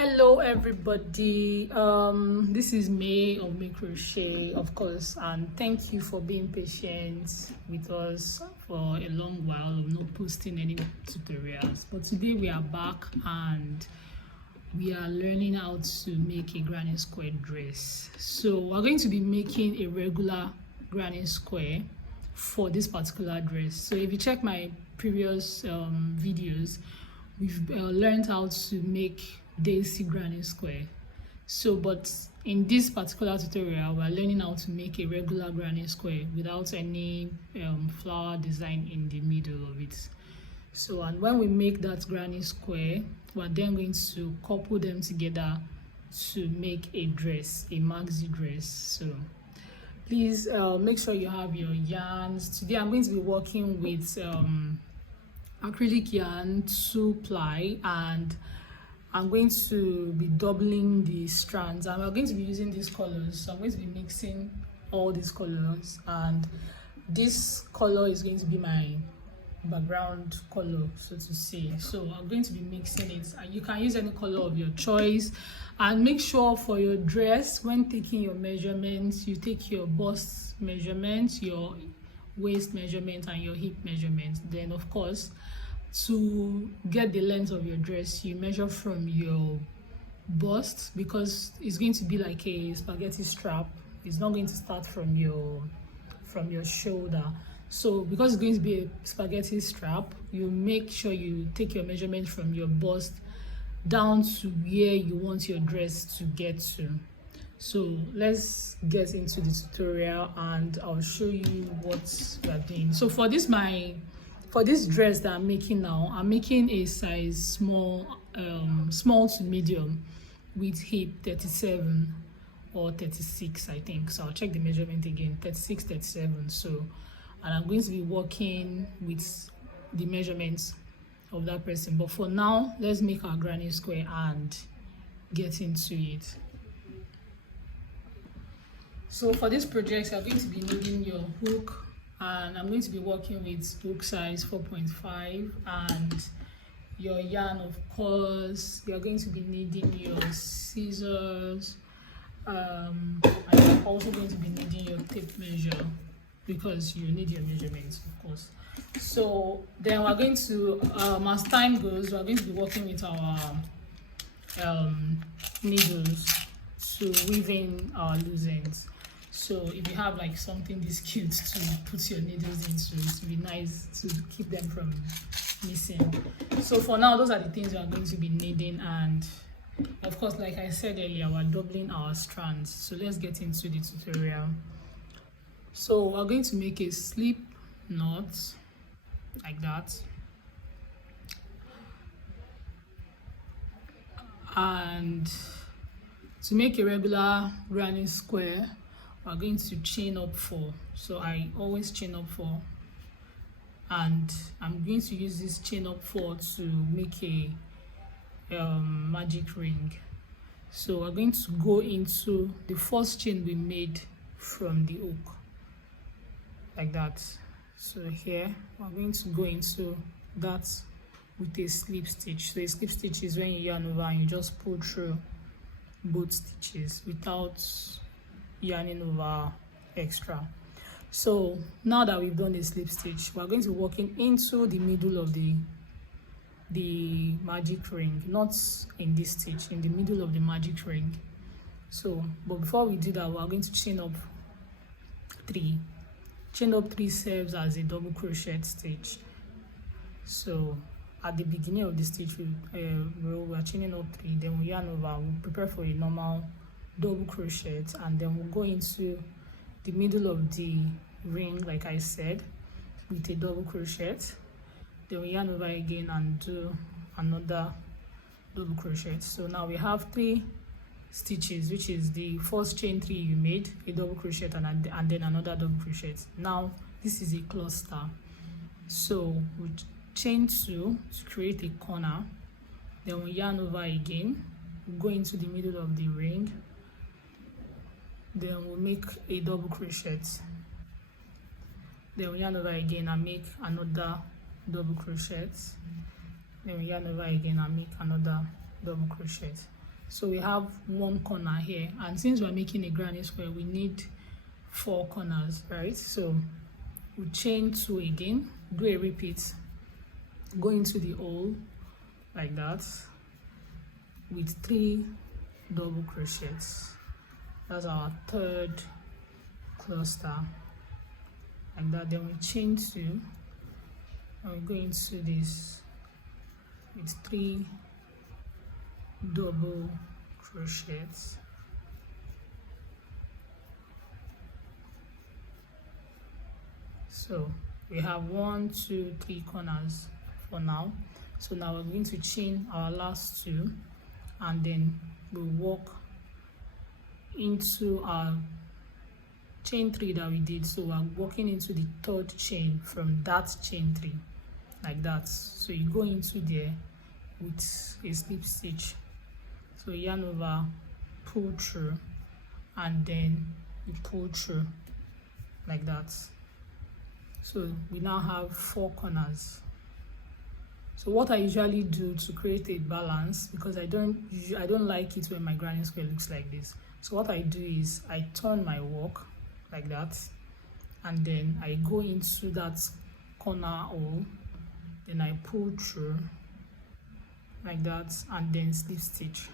Hello everybody, this is May of May Crochet, of course, and thank you for being patient with us for a long while of not posting any tutorials. But today we are back and we are learning how to make a granny square dress. So we're going to be making a regular granny square for this particular dress. So if you check my previous videos, we've learned how to make daisy granny square. So but in this particular tutorial we're learning how to make a regular granny square without any flower design in the middle of it. So and when we make that granny square, we're then going to couple them together to make a dress, a maxi dress. So please make sure you have your yarns. Today I'm going to be working with acrylic yarn 2-ply, and I'm going to be doubling the strands, and we're going to be using these colors. So I'm going to be mixing all these colors, and this color is going to be my background color, so to say. So I'm going to be mixing it, and you can use any color of your choice. And make sure for your dress, when taking your measurements, you take your bust measurements, your waist measurement, and your hip measurement. Then of course, to get the length of your dress, you measure from your bust, because it's going to be like a spaghetti strap. It's not going to start from your shoulder. So because it's going to be a spaghetti strap, you make sure you take your measurement from your bust down to where you want your dress to get to. So let's get into the tutorial and I'll show you what we are doing. So for this dress that I'm making now, I'm making a size small to medium with hip 37 or 36, I think. So I'll check the measurement again, 36, 37. So, and I'm going to be working with the measurements of that person. But for now, let's make our granny square and get into it. So for this project, you're going to be needing your hook, and I'm going to be working with hook size 4.5, and your yarn, of course. You're going to be needing your scissors, and you're also going to be needing your tape measure, because you need your measurements, of course. So then we're going to, as time goes, we're going to be working with our needles to weave in our loose ends. So if you have like something this cute to put your needles into, it would be nice to keep them from missing. So for now, those are the things we are going to be needing, and of course, like I said earlier, we're doubling our strands. So let's get into the tutorial. So we're going to make a slip knot like that, and to make a regular granny square, we're going to chain up 4. So I always chain up 4, and I'm going to use this chain up 4 to make a magic ring. So we're going to go into the first chain we made from the hook like that. So here we're going to go into that with a slip stitch. So a slip stitch is when you yarn over and you just pull through both stitches without yarning over extra. So now that we've done a slip stitch, we're going to be working into the middle of the magic ring, not in this stitch, in the middle of the magic ring. So but before we do that, we're going to chain up 3. Chain up 3 serves as a double crochet stitch. So at the beginning of the stitch, we're chaining up 3, then we yarn over, we'll prepare for a normal double crochet, and then we'll go into the middle of the ring, like I said, with a double crochet. Then we yarn over again and do another double crochet. So now we have 3 stitches, which is the first chain 3 you made, a double crochet, and then another double crochet. Now this is a cluster. So we chain 2 to create a corner, then we yarn over again, go into the middle of the ring, then we'll make a double crochet, then we yarn over again and make another double crochet, then we yarn over again and make another double crochet. So we have one corner here, and since we're making a granny square, we need 4 corners, right? So we chain 2 again, do a repeat, go into the hole like that with 3 double crochets. That's our 3rd cluster, like that. Then we chain 2 and we go into this with 3 double crochets. So we have 1, 2, 3 corners for now. So now we're going to chain our last 2, and then we'll walk into our chain 3 that we did. So we're walking into the 3rd chain from that chain 3, like that. So you go into there with a slip stitch. So yarn over, pull through, and then you pull through like that. So we now have 4 corners. So what I usually do to create a balance, because I don't like it when my granny square looks like this. So what I do is I turn my work like that, and then I go into that corner hole, then I pull through like that, and then slip stitch.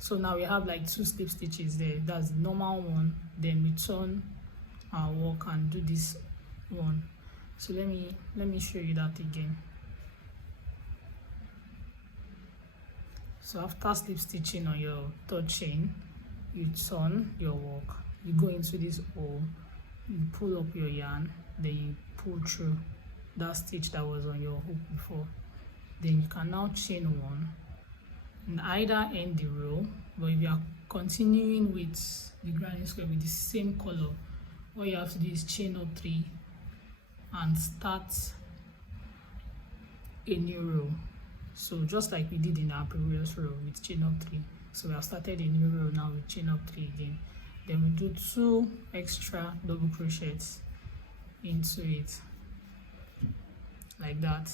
So now we have like 2 slip stitches there. That's the normal one. Then we turn our work and do this one. So let me show you that again. So after slip stitching on your 3rd chain, you turn your work, you go into this hole, you pull up your yarn, then you pull through that stitch that was on your hook before. Then you can now chain 1 and either end the row, but if you are continuing with the granny square with the same color, all you have to do is chain up 3 and start a new row. So just like we did in our previous row with chain up 3. So we have started a new row now with chain up 3 again. Then we do 2 extra double crochets into it like that.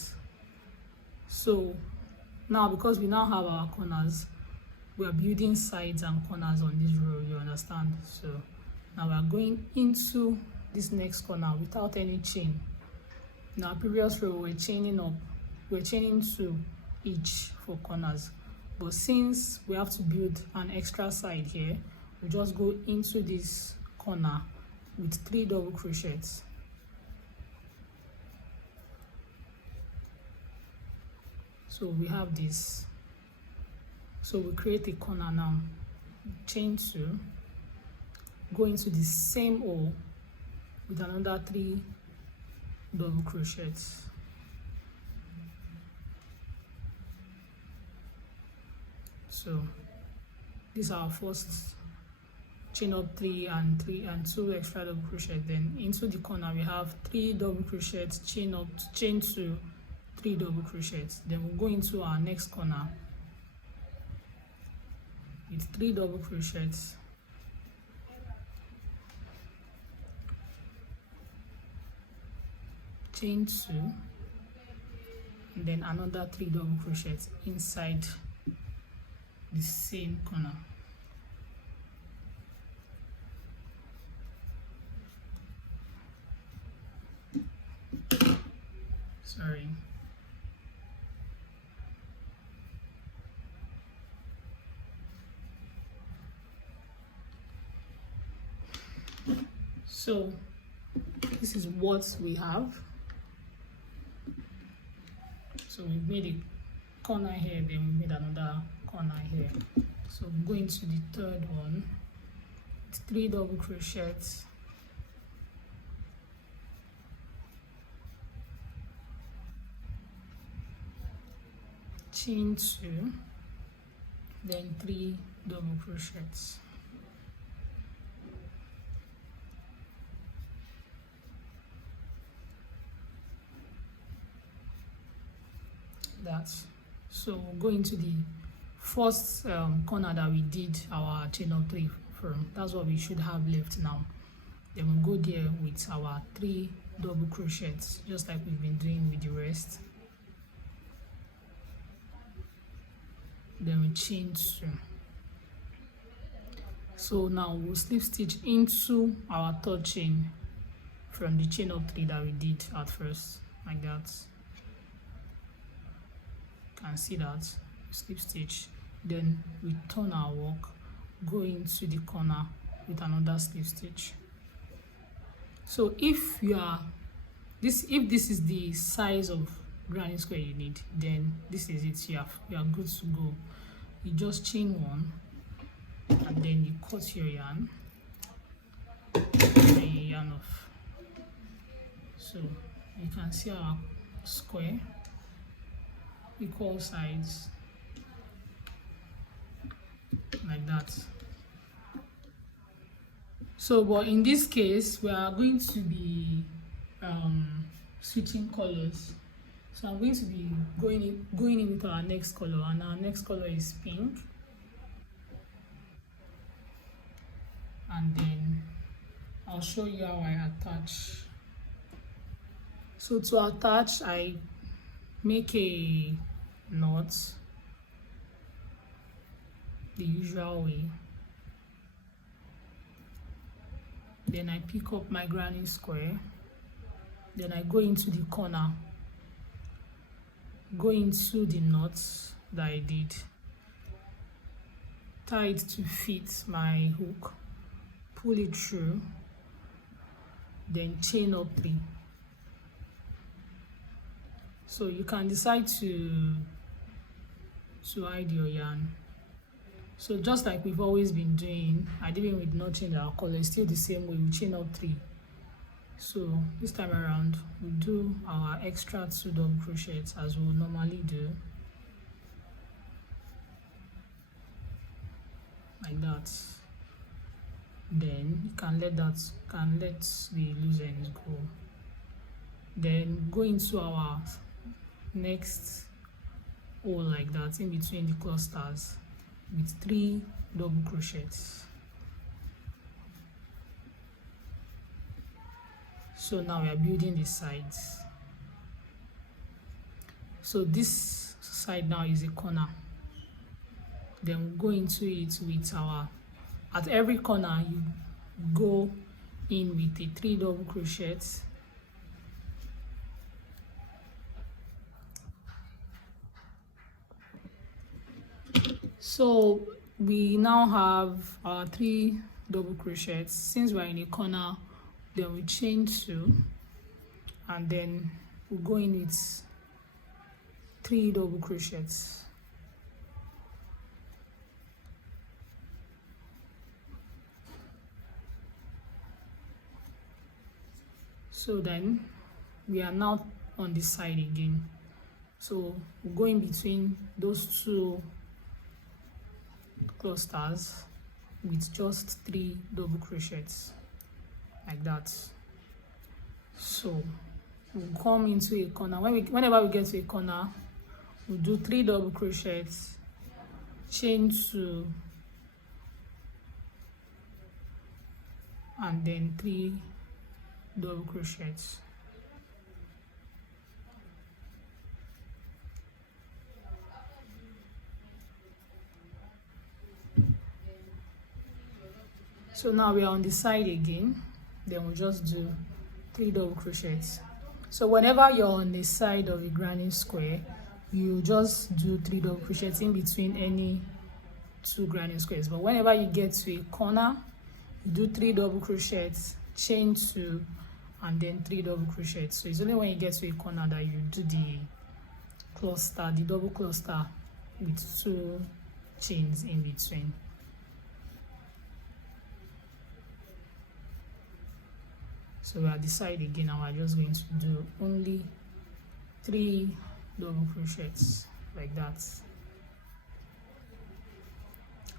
So now, because we now have our corners, we are building sides and corners on this row, you understand? So now we are going into this next corner without any chain. In our previous row, we're chaining 2 each for corners, but since we have to build an extra side here, we just go into this corner with 3 double crochets. So we have this. So we create a corner now, chain 2, go into the same hole with another 3 double crochets. So this is our first chain up 3 and 2 extra double crochet. Then into the corner we have 3 double crochets, chain 2, 3 double crochets. Then we'll go into our next corner with 3 double crochets, chain 2, and then another 3 double crochets inside the same corner. Sorry. So this is what we have. So we made a corner here, then we made another corner here. So I'm going to the 3rd one, 3 double crochets, chain 2, then 3 double crochets. That. So we'll go into the first corner that we did our chain of 3 from. That's what we should have left now. Then we'll go there with our 3 double crochets, just like we've been doing with the rest. Then we chain 2. So now we'll slip stitch into our third chain from the chain of 3 that we did at first, like that. You can see that. Slip stitch, then we turn our work, go into the corner with another slip stitch. So if if this is the size of granny square you need, then this is it. You are good to go. You just chain 1 and then you cut your yarn, and then you yarn off. So you can see our square, equal sides, like that. So but in this case we are going to be switching colors. So I'm going to be going in with our next color, and our next color is pink. And then I'll show you how I attach. So to attach, I make a knot the usual way. Then I pick up my granny square. Then I go into the corner, go into the knots that I did, tie it to fit my hook, pull it through, then chain up 3. So you can decide to hide your yarn. So just like we've always been doing, I did it with not change our color, it's still the same way. We chain up 3. So this time around we do our extra 2 double crochets as we would normally do, like that. Then you can let the loose ends go. Then go into our next hole like that, in between the clusters, with 3 double crochets. So now we are building the sides. So this side now is a corner. Then we'll go into it with at every corner you go in with the 3 double crochets. So we now have our 3 double crochets. Since we're in a corner, then we chain 2, and then we'll go in with 3 double crochets. So then we are now on this side again. So we'll go in between those 2 clusters with just 3 double crochets, like that. So we'll come into a corner. Whenever we get to a corner, we'll do 3 double crochets, chain 2, and then 3 double crochets. So now we are on the side again. Then we'll just do 3 double crochets. So whenever you're on the side of a granny square, you just do 3 double crochets in between any 2 granny squares. But whenever you get to a corner, you do 3 double crochets, chain 2, and then 3 double crochets. So it's only when you get to a corner that you do the cluster, the double cluster with 2 chains in between. So we are at the side again, and we're just going to do only 3 double crochets, like that.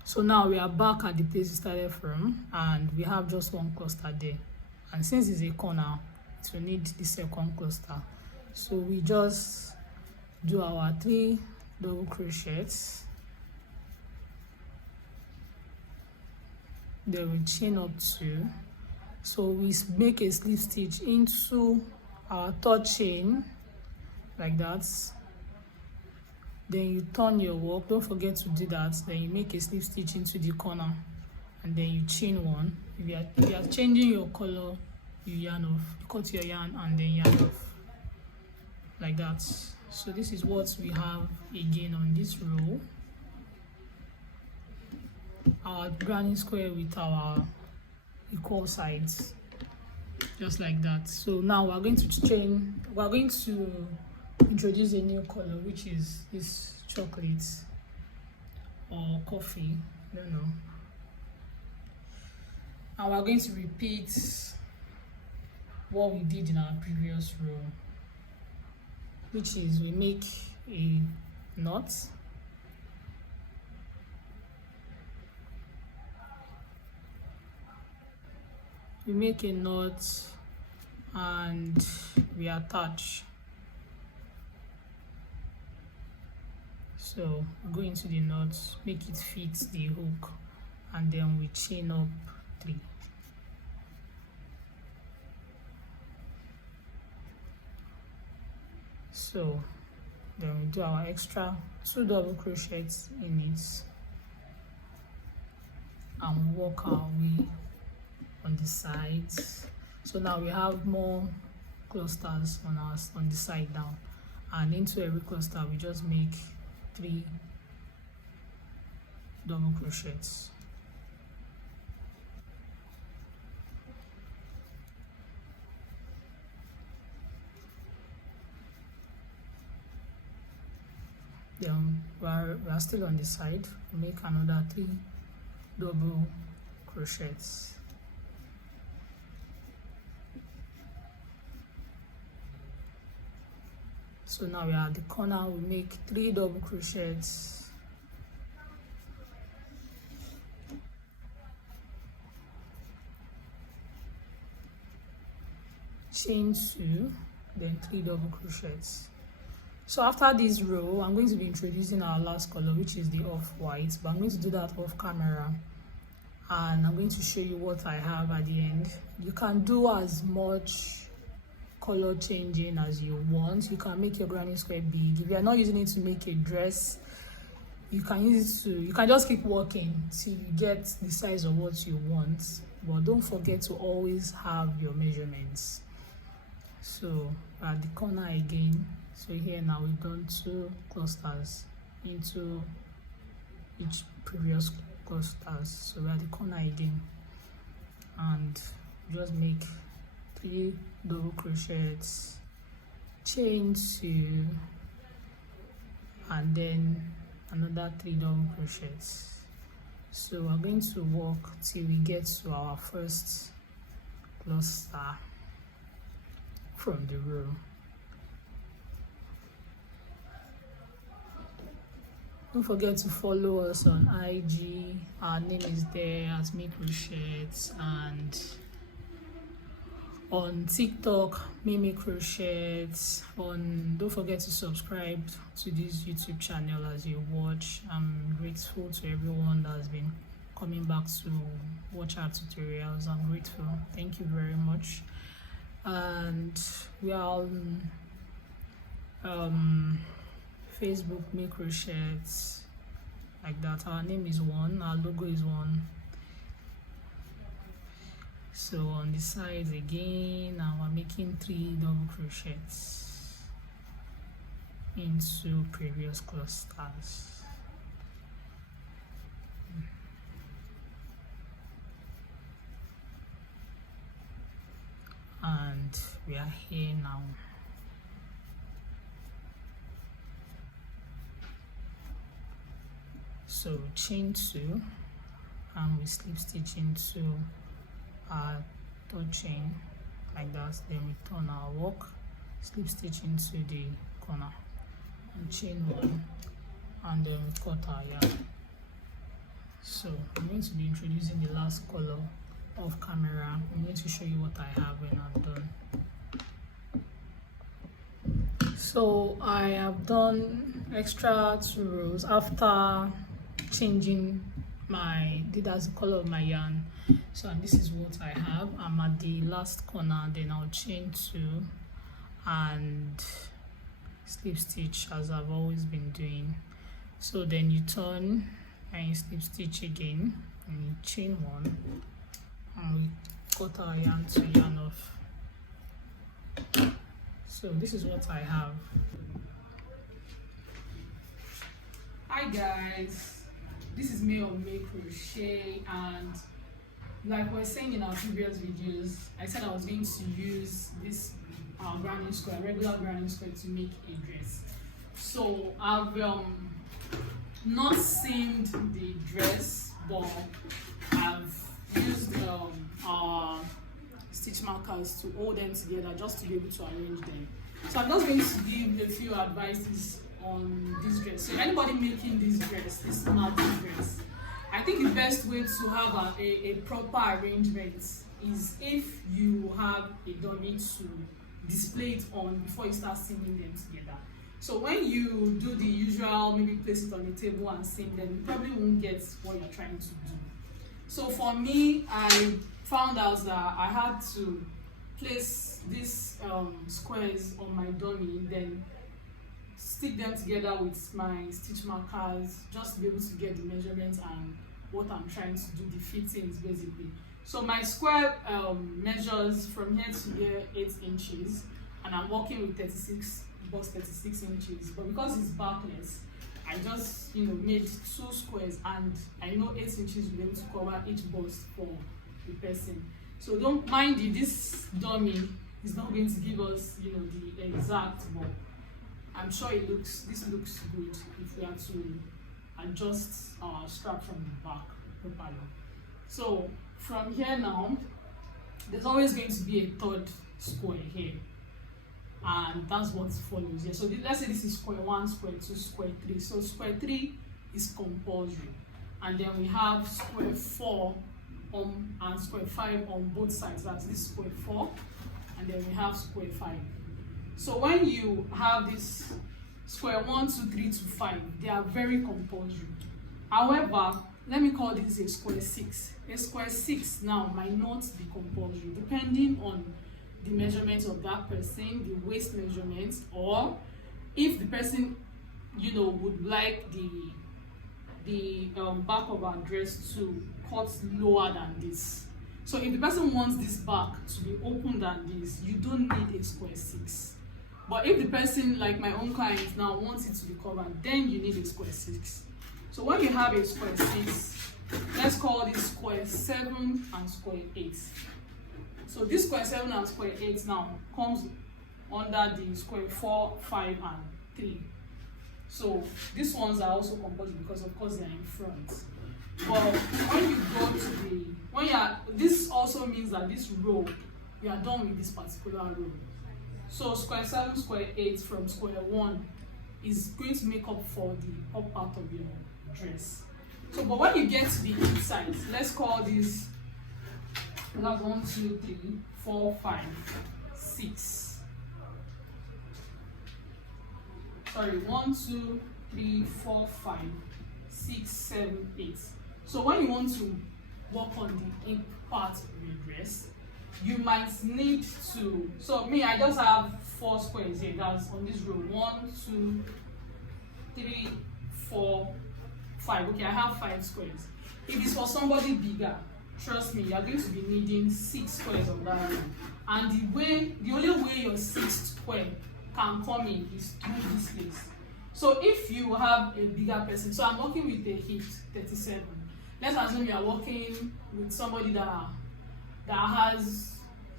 So now we are back at the place we started from, and we have just 1 cluster there. And since it's a corner, it will need the second cluster. So we just do our 3 double crochets, then we chain up 2. So we make a slip stitch into our 3rd chain, like that. Then you turn your work, don't forget to do that. Then you make a slip stitch into the corner, and then you chain one. If you are changing your color, you yarn off, you cut your yarn and then yarn off like that. So this is what we have again on this row. Our granny square with our equal sides, just like that. So now we're going to introduce a new color, which is this chocolate or coffee, I don't know. And we're going to repeat what we did in our previous row, which is we make a knot, and we attach. So go into the knot, make it fit the hook, and then we chain up 3. So then we do our extra 2 double crochets in it and work our way on the sides. So now we have more clusters on the side now, and into every cluster we just make 3 double crochets. Then we are still on the side, we make another 3 double crochets. So now we are at the corner, we make 3 double crochets, chain 2, then 3 double crochets. So after this row, I'm going to be introducing our last color, which is the off-white, but I'm going to do that off camera, and I'm going to show you what I have at the end. You can do as much color changing as you want. You can make your granny square big. If you are not using it to make a dress, you can use it to, you can just keep working till you get the size of what you want, but don't forget to always have your measurements. So at the corner again, so here now we've done 2 clusters into each previous clusters. So we're at the corner again, and just make 3 double crochets, chain 2, and then another 3 double crochets. So we're going to work till we get to our first cluster from the row. Don't forget to follow us on IG. Our name is there as Me Crochets, and on TikTok, Mimi Crochets. Don't forget to subscribe to this YouTube channel as you watch. I'm grateful to everyone that has been coming back to watch our tutorials. I'm grateful. Thank you very much. And we are on Facebook, Me Crochets, like that. Our name is one, our logo is one. So on the sides again, now we're making 3 double crochets into previous clusters. And we are here now. So chain 2, and we slip stitch into our 3rd chain like that. Then we turn our work, slip stitch into the corner, and chain 1, and then we cut our yarn. So I'm going to be introducing the last color off camera. I'm going to show you what I have when I'm done. So I have done extra 2 rows after changing that's the color of my yarn. So and this is what I have. I'm at the last corner, then I'll chain 2 and slip stitch as I've always been doing. So then you turn and you slip stitch again, and chain one, and we cut our yarn to yarn off. So this is what I have. Hi guys, this is May of May Crochet, and like we were saying in our previous videos, I said I was going to use this granny square, regular granny square, to make a dress. So I've not seamed the dress, but I've used stitch markers to hold them together just to be able to arrange them. So I'm just going to give a few advices on this dress. So anybody making this dress, this maxi dress, I think the best way to have a proper arrangement is if you have a dummy to display it on before you start seaming them together. So when you do the usual, maybe place it on the table and seam them, you probably won't get what you're trying to do. So for me, I found out that I had to place these squares on my dummy, then stick them together with my stitch markers just to be able to get the measurements and what I'm trying to do, the fittings basically. So my square measures from here to here 8 inches, and I'm working with 36 inches, but because it's backless, I just made 2 squares, and I know 8 inches will be able to cover each bust for the person. So don't mind you, this dummy is not going to give us the exact, but I'm sure this looks good if we have to adjust our strap from the back properly. So from here now, there's always going to be a third square here, and that's what follows here. So let's say this is square 1, square 2, square 3. So square 3 is compulsory, and then we have square 4 and square 5 on both sides. That's this square 4, and then we have square 5. So when you have this square 1, 2, 3 to 5, they are very compulsory. However, let me call this a square 6. A square 6 now might not be compulsory, depending on the measurements of that person, the waist measurements, or if the person would like the back of our dress to cut lower than this. So if the person wants this back to be open than this, you don't need a square 6. But if the person, like my own client now, wants it to be covered, then you need a square 6. So when you have a square 6, let's call this square 7 and square 8. So this square 7 and square 8 now comes under the square 4, 5, and 3. So these ones are also compulsory because of course they are in front. But when you go to this also means that this row, you are done with this particular row. So square 7, square 8 from square 1 is going to make up for the up part of your dress. So but when you get to the inside, let's call this, that's 1, 2, 3, 4, 5, 6. Sorry, 1, 2, 3, 4, 5, 6, 7, 8. So when you want to work on the ink part of your dress, you might need to, so me, I just have 4 squares here. That's on this row. 1, 2, 3, 4, 5. Okay, I have 5 squares. If it's for somebody bigger, trust me, you are going to be needing 6 squares of that row. And the only way your 6th square can come in is through this place. So if you have a bigger person, so I'm working with a hip 37. Let's assume you are working with somebody that has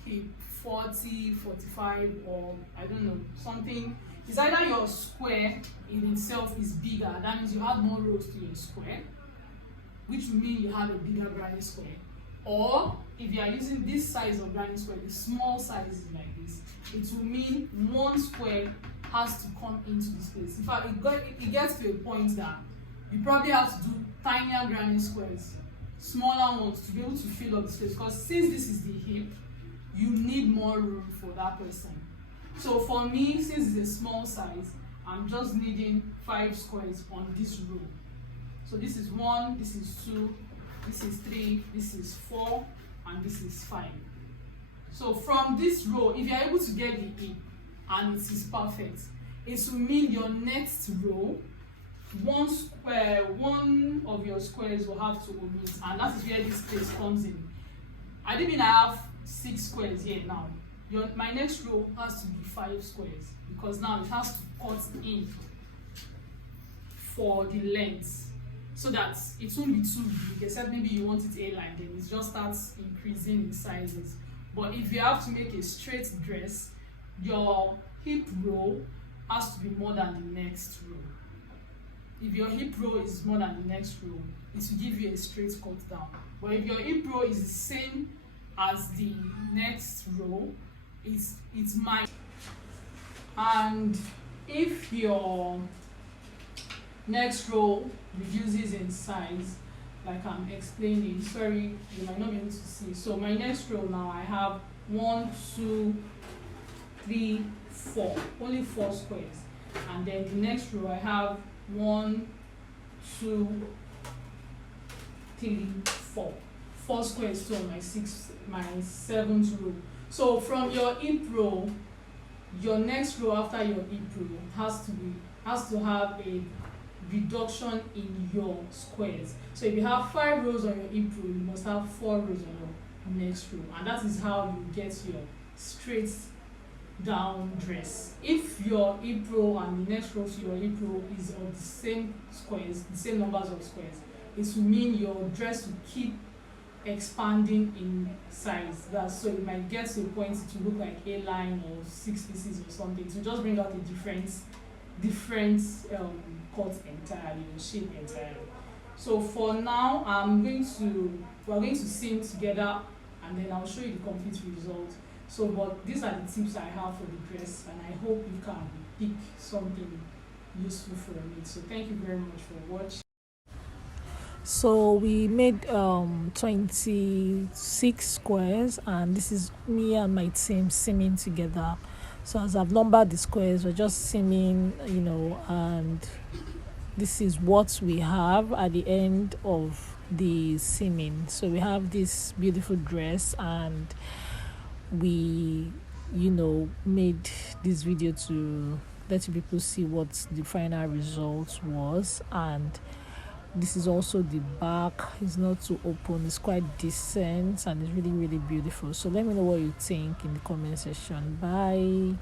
hip 40, 45, or I don't know, something. It's either your square in itself is bigger, that means you have more rows to your square, which will mean you have a bigger granny square. Or if you are using this size of granny square, the small size is like this, it will mean 1 square has to come into this place. In fact, it gets to a point that you probably have to do tinier granny squares, smaller ones, to be able to fill up the space, because since this is the hip, you need more room for that person. So for me, since it's a small size, I'm just needing 5 squares on this row. So this is 1, this is 2, this is 3, this is 4, and this is 5. So from this row, if you're able to get the hip and it is perfect, it will mean your next row one of your squares will have to omit, and that is where this space comes in. I mean I have 6 squares here now. My next row has to be 5 squares, because now it has to cut in for the length, so that it won't be too big, except maybe you want it A-line, then it just starts increasing in sizes. But if you have to make a straight dress, your hip row has to be more than the next row. If your hip row is more than the next row, it will give you a straight cut down. But if your hip row is the same as the next row, it might. And if your next row reduces in size, like I'm explaining, sorry, you might not be able to see. So my next row now, I have 1, 2, 3, 4, only 4 squares. And then the next row I have 1, 2, 3, 4. 4 squares to my 7th row. So from your hip row, your next row after your hip row has to have a reduction in your squares. So if you have 5 rows on your hip row, you must have 4 rows on your next row, and that is how you get your straight down dress. If your hip row and the next row to your hip row is of the same squares, the same numbers of squares, it will mean your dress will keep expanding in size. So it might get to a point it will look like A-line or 6 pieces or something. To just bring out a different cut entirely, or shape entirely. So for now, we're going to seam together, and then I'll show you the complete result. So, but these are the tips I have for the dress, and I hope you can pick something useful from it. So thank you very much for watching. So we made 26 squares, and this is me and my team seaming together. So as I've numbered the squares, we're just seaming, and this is what we have at the end of the seaming. So we have this beautiful dress, and we made this video to let you people see what the final result was. And this is also the back. It's not too open, it's quite decent, and it's really beautiful. So let me know what you think in the comment section. Bye.